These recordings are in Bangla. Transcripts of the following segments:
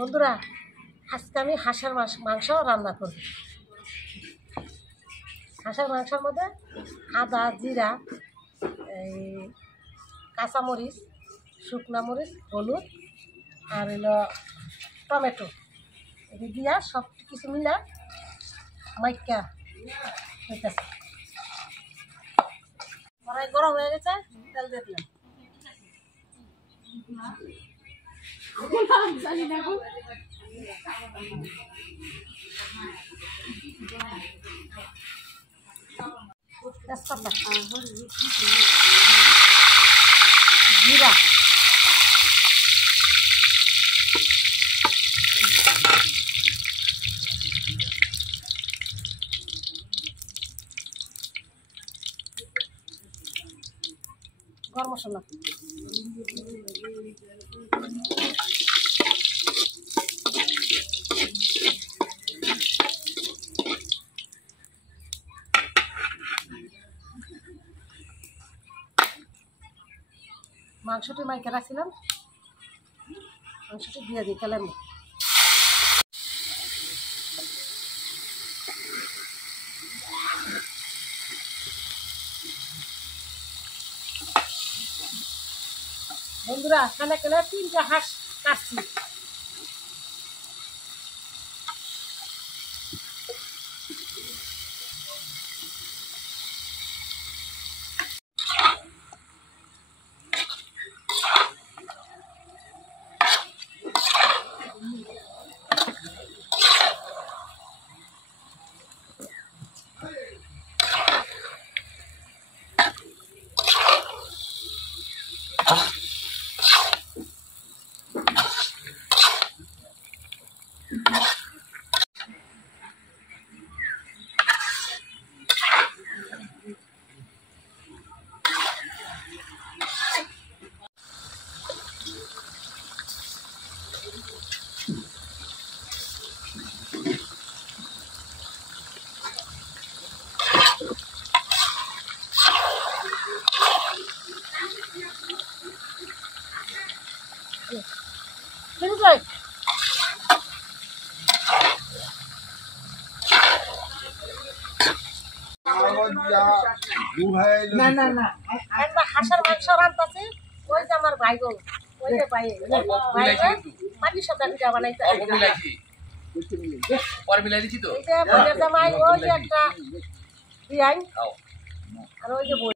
বন্ধুরা, আজকে আমি হাঁসের মাংস রান্না করব। হাঁসের মাংসের মধ্যে আদা, জিরা, এই কাঁচামরিচ, শুকনা মরিচ, হলুদ আর হলো টমেটো এটি দিয়া সব কিছু মিলা মাইকা হইতেছে। কড়াই গরম হয়ে গেছে, তেল দিয়ে দিলাম। জিরা, গরম মশলা, মাংসটি মাইকে রাখছিলাম, মাংসটি দিয়ে দিই তেলের মধ্যে। বন্ধুরা, খানা খেলে 3টা হাঁস কাটছি। হাঁসের মাংস রান্তাছে, ওই যে আমার ভাই বোন, ওই যে ভাই মাটি সব পিঠা বানাইতে, জামাই ওই যে একটা বিয়াই আর ওই যে বই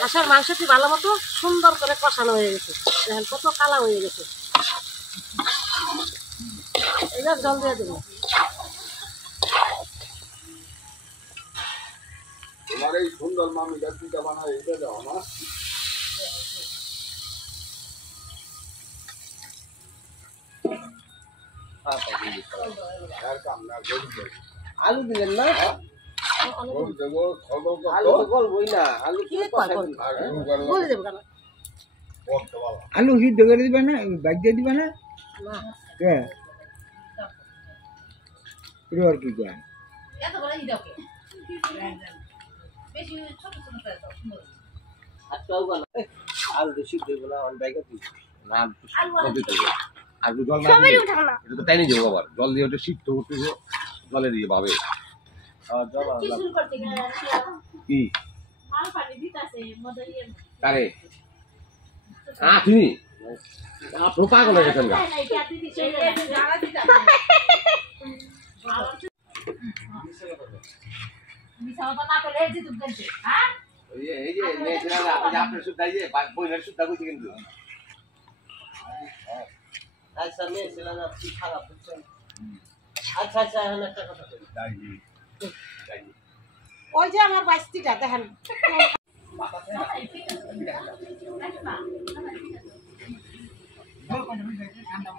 হাঁসের মাংসটি ভালো মতো সুন্দর করে কষানো হয়ে গেছে, দেখেন কত কালা হয়ে গেছে। এবার জল দিয়ে দেবো। তোমার এই সুন্দর মামি পিঠা বানায় এটা দাও না। আলু দিলেন না? আলু গলবই না, আলু আলু সিদ্ধ করে দিবে না, বাইক দিয়ে দিবে না। আর কি আলু সিদ্ধ বলা বাইক আলু জল না এটা তো টাইনি যাবো, আবার জল দিয়ে ওটা সিদ্ধ করতেছে, জলে দিয়ে পাবে কি তারে তুমি পাগল হয়ে গেছেন গা। এই যে আপনার সুদ্ধা বইনের সুদ্ধা করছে কিন্তু। আচ্ছা মেয়ে ছিল না, খারাপ বুঝছেন। আচ্ছা আচ্ছা, এখন একটা কথা ওই যে আমার বাইস্তিটা দেখেন ঠান্ডা